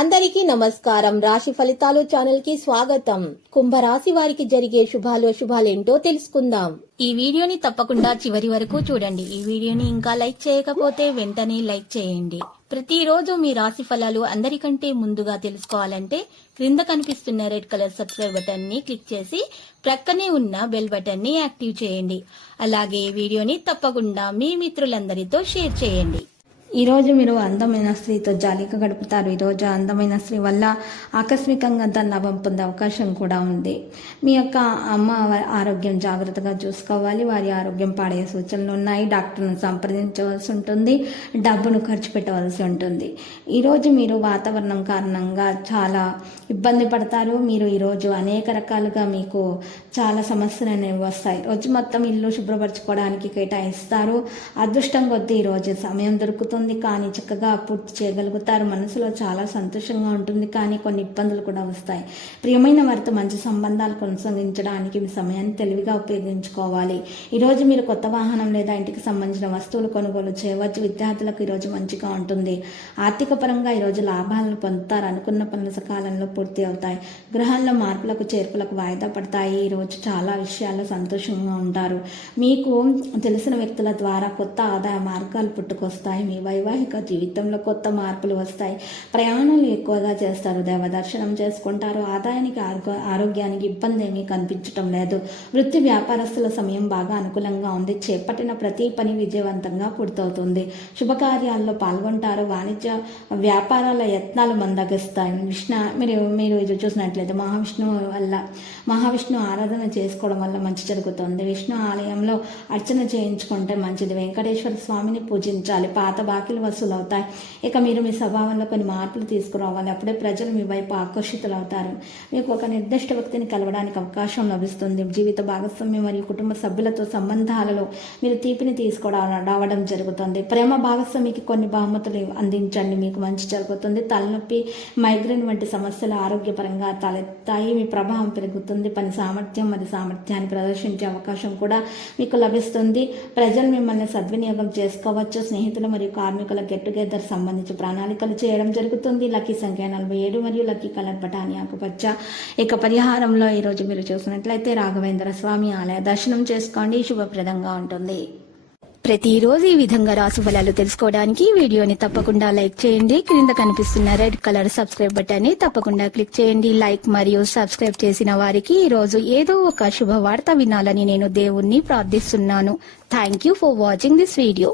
అందరికీ నమస్కారం. రాశి ఫలితాలు ఛానల్ కి స్వాగతం. కుంభరాశి వారికి జరిగే శుభాలేంటో తెలుసుకుందాం. ఈ వీడియోని తప్పకుండా చివరి వరకు చూడండి. ఈ వీడియోని ఇంకా లైక్ చేయకపోతే వెంటనే లైక్ చేయండి. ప్రతిరోజు మీ రాశి ఫలాలు అందరికంటే ముందుగా తెలుసుకోవాలంటే క్రింద కనిపిస్తున్న రెడ్ కలర్ సబ్స్క్రైబ్ బటన్ ని క్లిక్ చేసి ప్రక్కనే ఉన్న బెల్ బటన్ ని యాక్టివ్ చేయండి. అలాగే ఈ వీడియోని తప్పకుండా మీ మిత్రులందరితో షేర్ చేయండి. ఈరోజు మీరు అందమైన స్త్రీతో జాలీగా గడుపుతారు. ఈరోజు అందమైన స్త్రీ వల్ల ఆకస్మికంగా ధనలాభం పొందే అవకాశం కూడా ఉంది. మీ యొక్క అమ్మ ఆరోగ్యం జాగ్రత్తగా చూసుకోవాలి. వారి ఆరోగ్యం పాడే సూచనలు ఉన్నాయి. డాక్టర్ను సంప్రదించవలసి ఉంటుంది. డబ్బును ఖర్చు పెట్టవలసి ఉంటుంది. ఈరోజు మీరు వాతావరణం కారణంగా చాలా ఇబ్బంది పడతారు. మీరు ఈరోజు అనేక రకాలుగా మీకు చాలా సమస్యలు అనేవి వస్తాయి. రోజు మొత్తం ఇల్లు శుభ్రపరచుకోవడానికి కేటాయిస్తారు. అదృష్టం కొద్దీ ఈరోజు సమయం దొరుకుతుంది, కానీ చక్కగా పూర్తి చేయగలుగుతారు. మనసులో చాలా సంతోషంగా ఉంటుంది, కానీ కొన్ని ఇబ్బందులు కూడా వస్తాయి. ప్రియమైన వారితో మంచి సంబంధాలు కొనసాగించడానికి మీ సమయాన్ని తెలివిగా ఉపయోగించుకోవాలి. ఈరోజు మీరు కొత్త వాహనం లేదా ఇంటికి సంబంధించిన వస్తువులు కొనుగోలు చేయవచ్చు. విద్యార్థులకు ఈరోజు మంచిగా ఉంటుంది. ఆర్థిక పరంగా ఈరోజు లాభాలను పొందుతారు. అనుకున్న పనులు సకాలంలో పూర్తి అవుతాయి. గృహాల్లో మార్పులకు చేర్పులకు వాయిదా పడతాయి. ఈరోజు చాలా విషయాల్లో సంతోషంగా ఉంటారు. మీకు తెలిసిన వ్యక్తుల ద్వారా కొత్త ఆదాయ మార్గాలు పుట్టుకొస్తాయి. మీ వైవాహిక జీవితంలో కొత్త మార్పులు వస్తాయి. ప్రయాణాలు ఎక్కువగా చేస్తారు. దేవ దర్శనం చేసుకుంటారు. ఆదాయానికి ఆరోగ్యానికి ఇబ్బంది ఏమీ కనిపించటం లేదు. వృత్తి వ్యాపారస్తుల సమయం బాగా అనుకూలంగా ఉంది. చేపట్టిన ప్రతి పని విజయవంతంగా పూర్తవుతుంది. శుభకార్యాల్లో పాల్గొంటారు. వాణిజ్య వ్యాపారాల యత్నాలు మందగిస్తాయి. మీరు ఇది చూసినట్లయితే మహావిష్ణు ఆరాధన చేసుకోవడం వల్ల మంచి జరుగుతుంది. విష్ణు ఆలయంలో అర్చన చేయించుకుంటే మంచిది. వెంకటేశ్వర స్వామిని పూజించాలి. పాత బాకీలు వసూలవుతాయి. ఇక మీరు మీ స్వభావంలో కొన్ని మార్పులు తీసుకురావాలి. అప్పుడే ప్రజలు మీ వైపు ఆకర్షితులవుతారు. మీకు ఒక నిర్దిష్ట వ్యక్తిని కలవడానికి అవకాశం లభిస్తుంది. జీవిత భాగస్వామ్యం మరియు కుటుంబ సభ్యులతో సంబంధాలలో మీరు తీపిని రావడం జరుగుతుంది. ప్రేమ భాగస్వామికి కొన్ని బహుమతులు అందించండి. మీకు మంచి జరుగుతుంది. తలనొప్పి, మైగ్రేన్ వంటి సమస్యలు ఆరోగ్యపరంగా తలెత్తాయి. మీ ప్రభావం పెరుగుతుంది. పని సామర్థ్యం మరియు సామర్థ్యాన్ని ప్రదర్శించే అవకాశం కూడా మీకు లభిస్తుంది. ప్రజలు మిమ్మల్ని సద్వినియోగం చేసుకోవచ్చు. స్నేహితులు మరియు కార్మికుల గెట్ టుగెదర్ సంబంధించి ప్రణాళికలు చేయడం జరుగుతుంది. లక్కీ సంఖ్య 47 మరియు లక్కీ కలర్ బఠానీ ఆకుపచ్చ. ఇక పరిహారంలో ఈరోజు మీరు చూసినట్లయితే రాఘవేంద్ర స్వామి ఆలయ దర్శనం చేసుకోండి. శుభప్రదంగా ఉంటుంది. ప్రతిరోజు ఈ విధంగా రాశి ఫలాలు తెలుసుకోవడానికి వీడియోని తప్పకుండా లైక్ చేయండి. క్రింద కనిపిస్తున్న రెడ్ కలర్ సబ్స్క్రైబ్ బటన్ ని తప్పకుండా క్లిక్ చేయండి. లైక్ మరియు సబ్స్క్రైబ్ చేసిన వారికి ఈ రోజు ఏదో ఒక శుభవార్త వినాలని నేను దేవుణ్ణి ప్రార్థిస్తున్నాను. Thank you for watching this video.